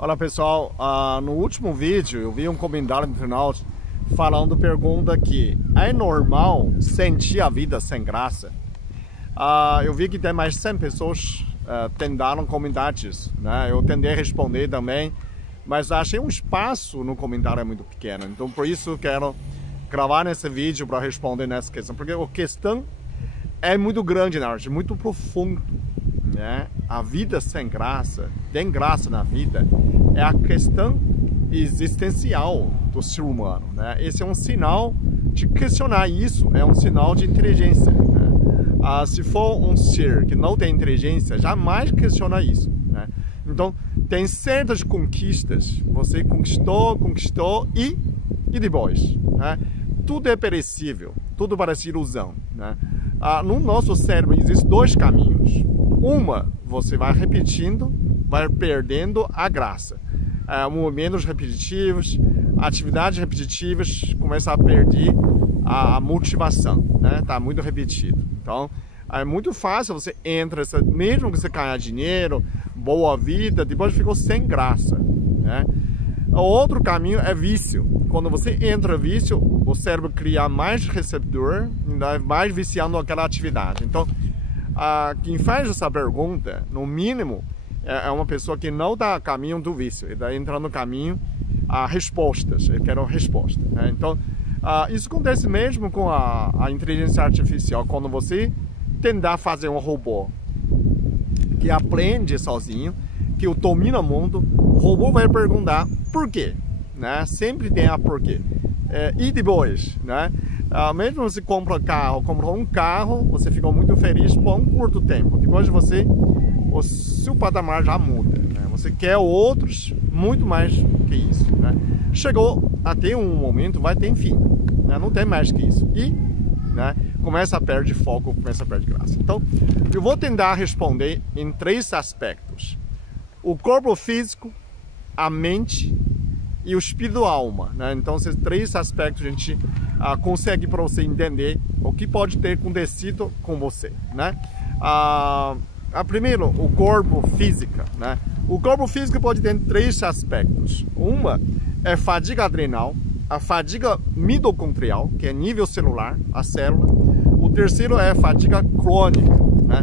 Olá pessoal, no último vídeo eu vi um comentário internauta falando, pergunta que é normal sentir a vida sem graça? Eu vi que tem mais de 100 pessoas tentaram comentar isso, né? Eu tentei responder também, mas achei um espaço no comentário muito pequeno, então por isso eu quero gravar nesse vídeo para responder nessa questão, porque a questão é muito grande, na verdade, muito profundo, né? A vida sem graça, tem graça na vida, é a questão existencial do ser humano, né? Esse é um sinal de questionar isso, é um sinal de inteligência, né? Se for um ser que não tem inteligência, jamais questiona isso, né? Então, tem certas conquistas, você conquistou e depois, né? Tudo é perecível, tudo parece ilusão, né? No nosso cérebro existem dois caminhos. Uma, você vai repetindo, vai perdendo a graça. Movimentos repetitivos, atividades repetitivas, começa a perder a motivação, né? Tá muito repetido. Então, é muito fácil, você entra, mesmo que você ganhar dinheiro, boa vida, depois ficou sem graça, né? O outro caminho é vício. Quando você entra em vício, o cérebro cria mais receptor, mais viciando aquela atividade. Então, quem faz essa pergunta, no mínimo, é uma pessoa que não está no caminho do vício, ele está entrando no caminho a respostas, ele quer uma resposta, né? Então, isso acontece mesmo com a inteligência artificial. Quando você tentar fazer um robô que aprende sozinho, que domina o mundo, o robô vai perguntar por quê, né? Sempre tem a porquê. E depois, né? Mesmo você comprou um carro, você ficou muito feliz por um curto tempo. Depois o seu patamar já muda, né? Você quer outros muito mais que isso, né? Chegou até um momento, vai ter fim, né? Não tem mais que isso. E, né, começa a perder foco, começa a perder graça. Então, eu vou tentar responder em 3 aspectos: o corpo físico, a mente e o espírito e a alma, né? Então, esses 3 aspectos a gente consegue para você entender o que pode ter acontecido com você, né? Primeiro, o corpo físico, né? O corpo físico pode ter 3 aspectos. Uma é fadiga adrenal, a fadiga mitocondrial, que é nível celular, a célula. O terceiro é fadiga crônica, né?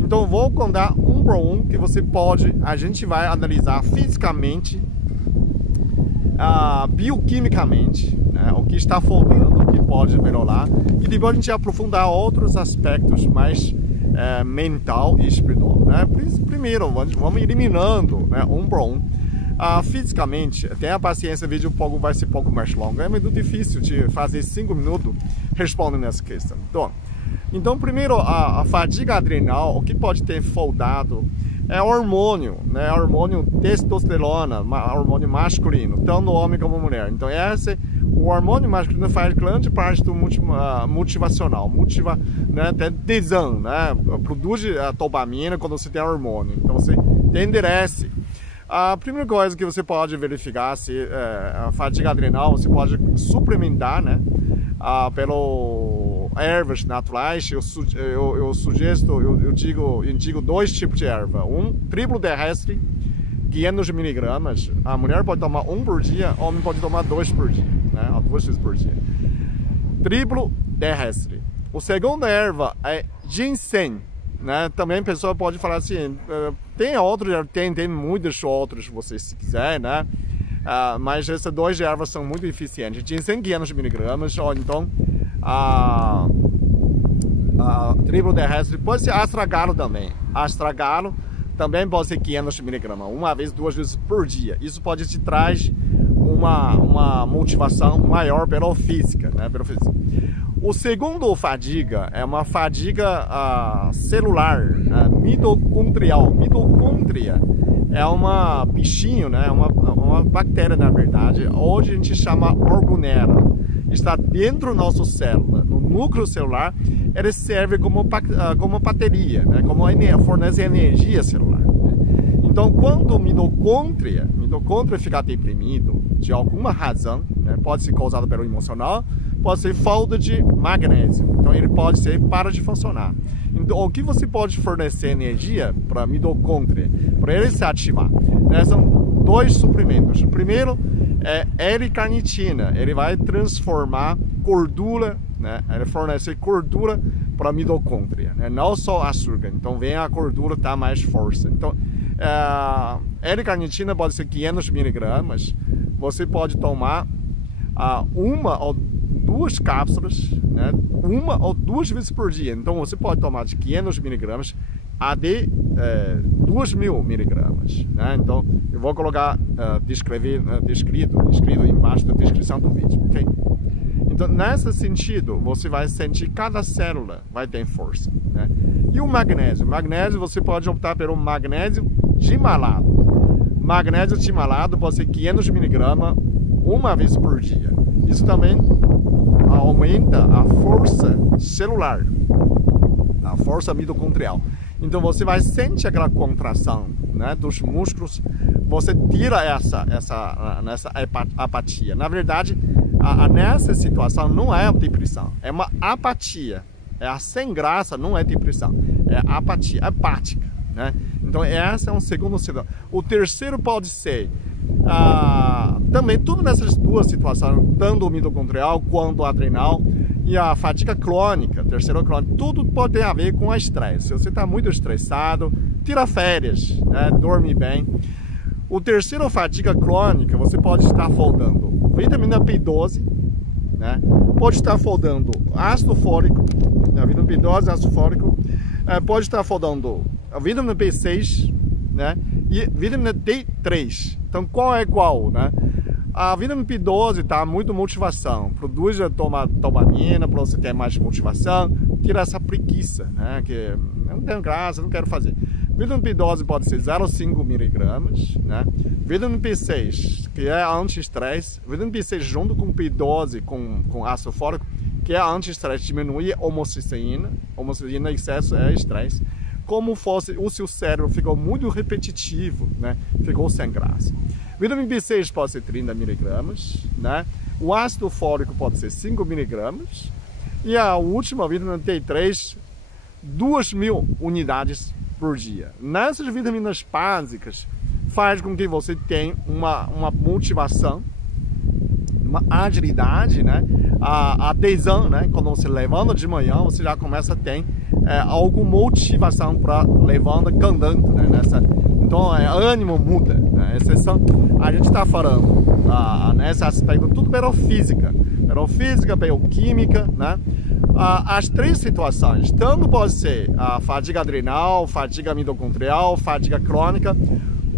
Então, vou contar um por um que a gente vai analisar fisicamente, bioquimicamente, né, o que está faltando, o que pode melhorar, e depois a gente aprofundar outros aspectos mais mental e espiritual, né? Primeiro, vamos eliminando, né, um por um. Fisicamente, tenha paciência, o vídeo vai ser um pouco mais longo, é muito difícil de fazer 5 minutos respondendo essa questão. Então, primeiro, a fadiga adrenal, o que pode ter faltado é hormônio, né? Hormônio testosterona, hormônio masculino, tanto homem como mulher. Então, o hormônio masculino faz grande parte do motivacional, né? Tem tesão, né? Produz a dopamina quando você tem hormônio. Então, você tem interesse. A primeira coisa que você pode verificar se a fadiga adrenal, você pode suplementar, né? Pelo ervas naturais. Eu digo 2 tipos de erva. Triplo terrestre, 500 miligramas. A mulher pode tomar 1 por dia, o homem pode tomar 2 por dia, né? 2 vezes por dia. Triplo terrestre. O segundo erva é ginseng, né? Também a pessoa pode falar assim, tem outros, tem muitos outros, você se quiser, né? Mas essas 2 ervas são muito eficientes. Ginseng 500 miligramas, ou então triplo terrestre, pode ser astragalo também. Astragalo também pode ser 500 miligramas, 1 vez, 2 vezes por dia. Isso pode te trazer uma motivação maior pela física, né? O segundo fadiga é uma fadiga celular, mitocondrial. Mitocôndria é uma bichinho, né? Uma bactéria, na verdade. Hoje a gente chama organela. Está dentro da nossa célula, no núcleo celular. Ele serve como bateria, né? Fornece energia celular, né? Então, quando o mitocôndria ficar deprimido de alguma razão, né? Pode ser causado pelo emocional, pode ser falta de magnésio. Então, ele pode para de funcionar. Então, o que você pode fornecer energia para a mitocôndria, para ele se ativar? São dois suprimentos. O primeiro é L-carnitina, ele vai transformar gordura, né? Ele fornece gordura para a mitocôndria, né? Não só açúcar. Então vem a gordura dar mais força. Então L-carnitina pode ser 500 miligramas. Você pode tomar uma ou duas cápsulas, né? Uma ou duas vezes por dia. Então você pode tomar de 500 miligramas até 2.000 miligramas, né? Então eu vou colocar descrito embaixo da descrição do vídeo, ok? Então nesse sentido você vai sentir cada célula vai ter força, né? E o magnésio você pode optar pelo magnésio dimalado. Magnésio dimalado pode ser 500 miligramas uma vez por dia. Isso também aumenta a força celular, a força mitocondrial. Então você vai sentir aquela contração, né, dos músculos, você tira essa apatia. Na verdade, nessa situação não é depressão, é uma apatia. É a sem graça, não é depressão, é apatia, apática, né? Então esse é um segundo sinal. O terceiro pode ser também tudo nessas duas situações, tanto o mitocondrial quanto o adrenal e a fadiga crônica, terceiro crônica, tudo pode ter a ver com o estresse. Se você está muito estressado, tira férias, né? Dorme bem. O terceiro, fadiga crônica, você pode estar faltando vitamina B12, né? Pode estar faltando ácido fólico, né? Vitamina B12, ácido fólico, pode estar faltando a vitamina B6, né? E vitamina D3. Então qual é qual, né? A vitamina B12 tá muito motivação, produz a dopamina para você ter mais motivação, tira essa preguiça, né? Que eu não tenho graça, não quero fazer. Vitamina B12 pode ser 0,5 miligramas, né? Vitamina B6, que é anti-estresse, vitamina B6 junto com B12, com ácido fólico, que é anti-estresse, diminui a homocisteína. Homocisteína em excesso é estresse. Como fosse o seu cérebro ficou muito repetitivo, né? Ficou sem graça. Vitamina B6 pode ser 30 miligramas, né? O ácido fólico pode ser 5 miligramas. E a última, vitamina D3, 2.000 unidades por dia. Nessas vitaminas básicas, faz com que você tenha uma motivação, uma agilidade, né? A adesão, né? Quando você levanta de manhã, você já começa a ter alguma motivação para levanta cantando, né? Então, ânimo muda, né? Exceção, a gente está falando nesse aspecto tudo pela física, bioquímica, né? As três situações, tanto pode ser a fadiga adrenal, fadiga mitocondrial, fadiga crônica,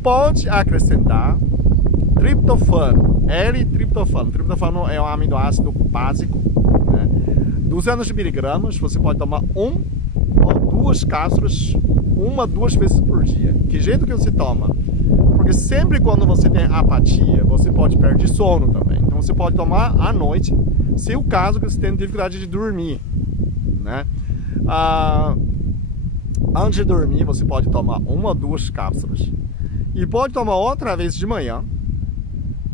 pode acrescentar triptofano, L-triptofano. Triptofano é um aminoácido básico, né? 200 miligramas, você pode tomar 1 ou 2 cápsulas, 1 a 2 vezes por dia. Que jeito que você toma? Porque sempre quando você tem apatia, você pode perder sono também. Então você pode tomar à noite, se é o caso que você tem dificuldade de dormir, né? Antes de dormir, você pode tomar 1 ou 2 cápsulas. E pode tomar outra vez de manhã,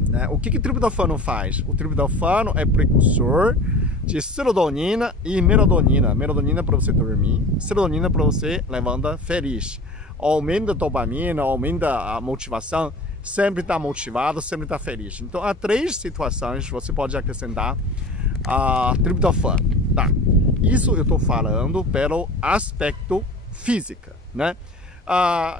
né? O que o triptofano faz? O triptofano é precursor de serotonina e melatonina. Melatonina para você dormir, serotonina para você levantar feliz. Aumenta a dopamina, aumenta a motivação, sempre está motivado, sempre está feliz. Então, há 3 situações que você pode acrescentar a triptofano. Tá. Isso eu estou falando pelo aspecto físico, né?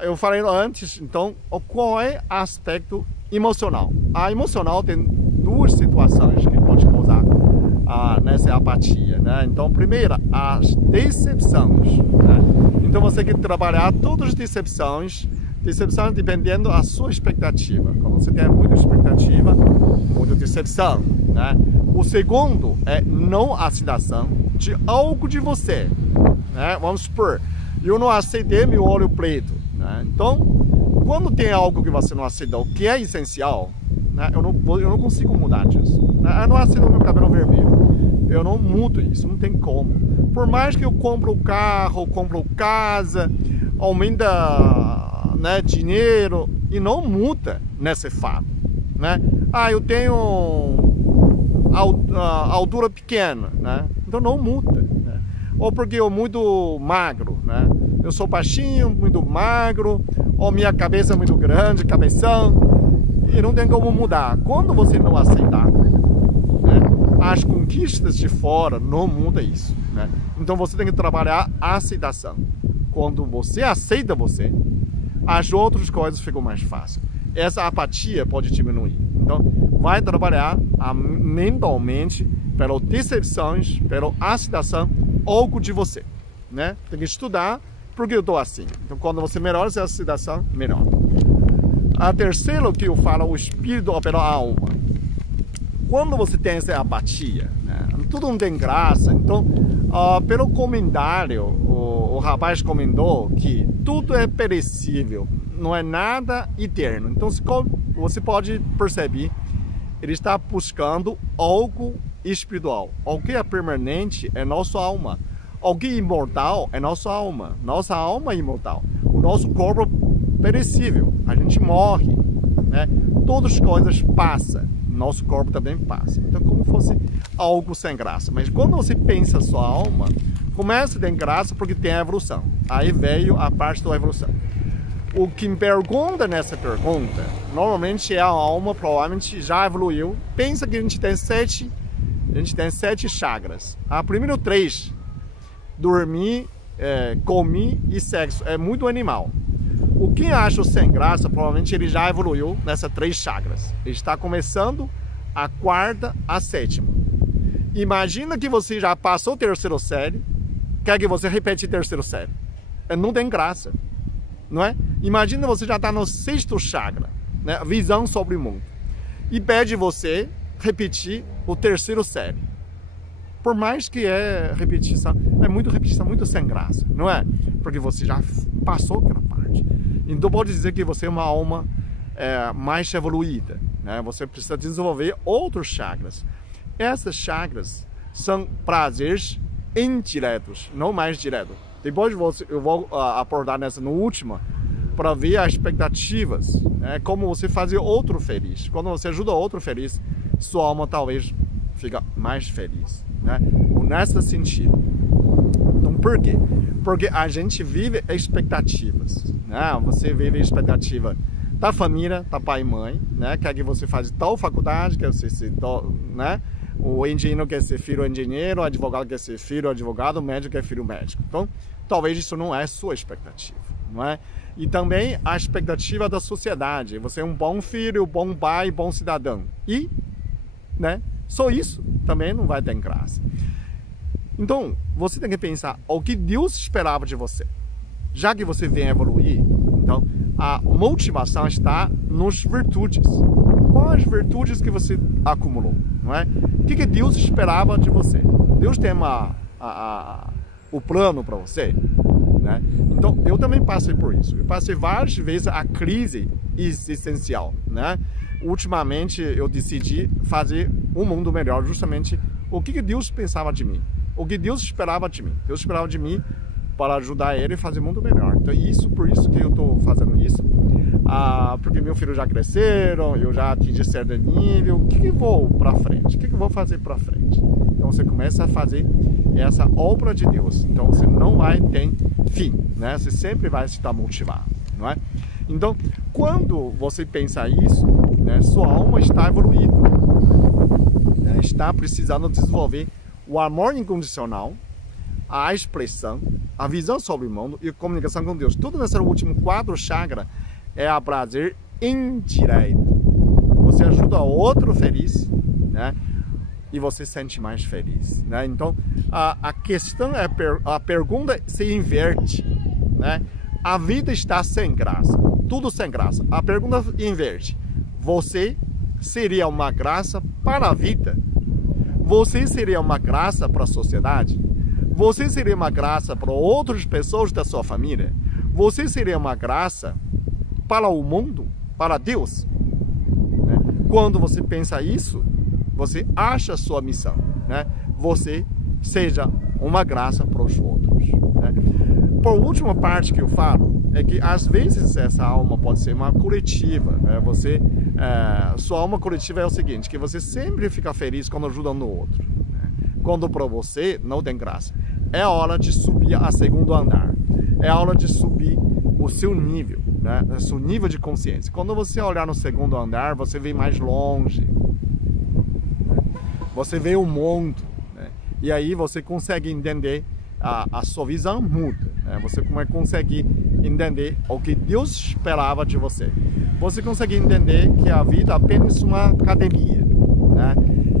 Eu falei antes, então, qual é o aspecto emocional? A emocional tem 2 situações que pode causar nessa apatia, né? Então, primeiro, as decepções, né? Então, você tem que trabalhar todas as decepções dependendo da sua expectativa. Quando você tem muita expectativa, muita decepção, né? O segundo é não aceitação de algo de você, né? Vamos supor, eu não aceitei meu olho preto, né? Então, quando tem algo que você não aceita, o que é essencial, né? Eu não consigo mudar disso, né? Eu não aceito o meu cabelo vermelho, eu não mudo isso, não tem como. Por mais que eu compre o carro, compro casa, aumenta, né, dinheiro, e não muda nesse fato, né? Eu tenho altura pequena, né? Então não muda, né? Ou porque eu muito magro, né? Eu sou baixinho, muito magro, ou minha cabeça é muito grande, cabeção. e não tem como mudar. Quando você não aceitar, né, as conquistas de fora não mudam isso, né? Então você tem que trabalhar a aceitação. Quando você aceita você, as outras coisas ficam mais fáceis. Essa apatia pode diminuir. Então, vai trabalhar mentalmente pelas decepções, pela aceitação, algo de você, né? Tem que estudar porque eu estou assim. Então, quando você melhora essa aceitação, melhor. A terceira que eu falo, o espírito pela alma. Quando você tem essa apatia, né, tudo não tem graça. Então, pelo comentário, o rapaz comentou que tudo é perecível, não é nada eterno. Então, você pode perceber, ele está buscando algo espiritual. O que é permanente é nossa alma. O que é imortal é nossa alma. Nossa alma é imortal. O nosso corpo é perecível. A gente morre, né? Todas as coisas passam. Nosso corpo também passa. Então, como fosse algo sem graça. Mas quando você pensa sua alma, começa a ter graça porque tem a evolução. Aí veio a parte da evolução. O que me pergunta nessa pergunta, normalmente é a alma, provavelmente já evoluiu. Pensa que a gente tem sete chakras. A primeiro 3, dormir, comer e sexo, é muito animal. O que acha sem graça, provavelmente ele já evoluiu nessas 3 chakras. Ele está começando a 4ª, a 7ª. Imagina que você já passou o 3º série, quer que você repete o 3º série. Não tem graça, não é? Imagina você já está no 6º chakra, né? Visão sobre o mundo. E pede você repetir o 3º série. Por mais que é repetição, muito sem graça, não é? Porque você já passou aquela parte. Então pode dizer que você é uma alma mais evoluída, né? Você precisa desenvolver outros chakras. Essas chakras são prazeres indiretos, não mais diretos. Depois eu vou abordar no último para ver as expectativas, né? Como você fazer outro feliz. Quando você ajuda outro feliz, sua alma talvez fica mais feliz, né? Nesse sentido. Então, por quê? Porque a gente vive expectativas, né? Você vive a expectativa da família, da pai e mãe, né? Quer que você faça tal faculdade, quer você ser né? O engenheiro quer ser filho engenheiro, o advogado quer ser filho advogado, o médico quer filho médico. Então, talvez isso não é sua expectativa, não é? E também a expectativa da sociedade. Você é um bom filho, bom pai, bom cidadão. E, né? Só isso também não vai ter graça. Então, você tem que pensar o que Deus esperava de você. Já que você vem evoluir, então a motivação está nas virtudes. Quais virtudes que você acumulou, não é? O que Deus esperava de você? Deus tem o plano para você, né? Então, eu também passei por isso. Eu passei várias vezes a crise existencial, né? Ultimamente, eu decidi fazer um mundo melhor, justamente o que Deus pensava de mim. O que Deus esperava de mim. Deus esperava de mim para ajudar ele a fazer um mundo melhor. Então, por isso que eu estou fazendo isso. Porque meus filhos já cresceram, eu já atingi certo nível. O que eu vou para frente? O que eu vou fazer para frente? Então, você começa a fazer essa obra de Deus. Então, você não vai ter fim, né? Você sempre vai estar motivado, não é? Então, quando você pensa isso, né, sua alma está evoluindo, né? Está precisando desenvolver o amor incondicional, a expressão, a visão sobre o mundo e a comunicação com Deus. Tudo nesses últimos 4 chakras é a prazer indireto. Você ajuda o outro feliz, né? E você se sente mais feliz, né? Então, a questão é, a pergunta se inverte, né? A vida está sem graça, tudo sem graça. A pergunta inverte. Você seria uma graça para a vida? Você seria uma graça para a sociedade? Você seria uma graça para outras pessoas da sua família? Você seria uma graça para o mundo, para Deus? Né? Quando você pensa isso, você acha a sua missão, né? Você seja uma graça para os outros, né? Por última parte que eu falo é que às vezes essa alma pode ser uma coletiva, né? Sua alma coletiva é o seguinte, que você sempre fica feliz quando ajuda no outro, né? Quando para você não tem graça. É hora de subir a segundo andar, é hora de subir o seu nível, né? Seu nível de consciência. Quando você olhar no segundo andar, você vê mais longe, né? Você vê o mundo, né? E aí você consegue entender, a sua visão muda, né? Você consegue entender o que Deus esperava de você. Você consegue entender que a vida é apenas uma academia, né?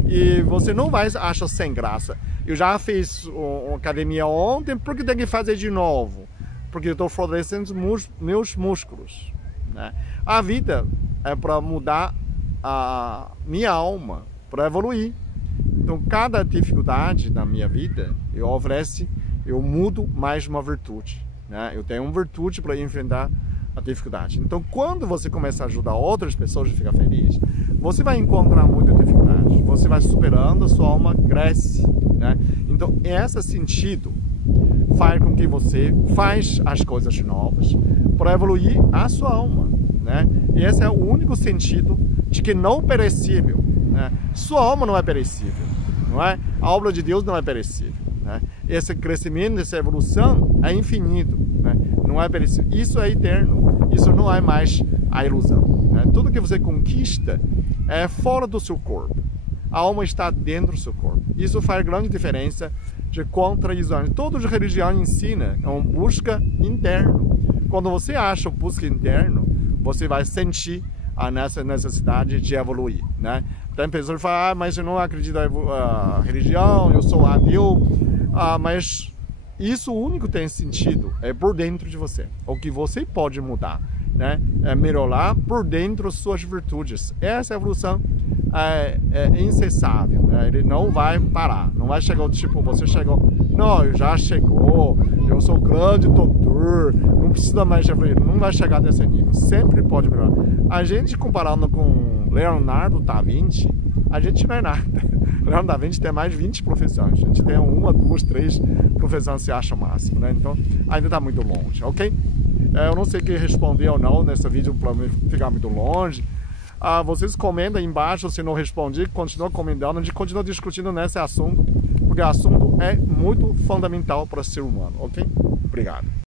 E você não vai achar sem graça. Eu já fiz uma academia ontem, por que tem que fazer de novo? Porque eu estou fortalecendo meus músculos, né? A vida é para mudar a minha alma, para evoluir. Então, cada dificuldade da minha vida, eu mudo mais uma virtude, né? Eu tenho uma virtude para enfrentar a dificuldade. Então, quando você começa a ajudar outras pessoas a ficar feliz, você vai encontrar muita dificuldade. Você vai superando, a sua alma cresce, né? Então, esse sentido faz com que você faz as coisas novas para evoluir a sua alma, né? E esse é o único sentido de que não perecível, né? Sua alma não é perecível, não é? A obra de Deus não é perecível, né? Esse crescimento, essa evolução é infinito, né? Não é perecível. Isso é eterno. Isso não é mais a ilusão, né? Tudo que você conquista é fora do seu corpo. A alma está dentro do seu corpo. Isso faz grande diferença de contra-ilusões. Toda religião ensina uma busca interna. Quando você acha busca interna, você vai sentir nessa necessidade de evoluir, né? Tem pessoas que falam, mas eu não acredito na religião, eu sou ateu. Mas isso único tem sentido é por dentro de você. O que você pode mudar, né? É melhorar por dentro suas virtudes. Essa evolução é incessável, né? Ele não vai parar. Não vai chegar tipo, você chegou, não, eu já chegou, eu sou grande doutor, não precisa mais evoluir. Não vai chegar desse nível. Sempre pode melhorar. A gente comparando com Leonardo da Vinci, a gente não é nada. Leonardo da Vinci tem mais de 20 profissões. A gente tem 1, 2, 3 profissões que se acha o máximo, né? Então, ainda está muito longe, ok? Eu não sei o que responder ou não nesse vídeo para ficar muito longe. Vocês comentam aí embaixo se não respondi, continua comentando, a gente continua discutindo nesse assunto, porque o assunto é muito fundamental para o ser humano, ok? Obrigado.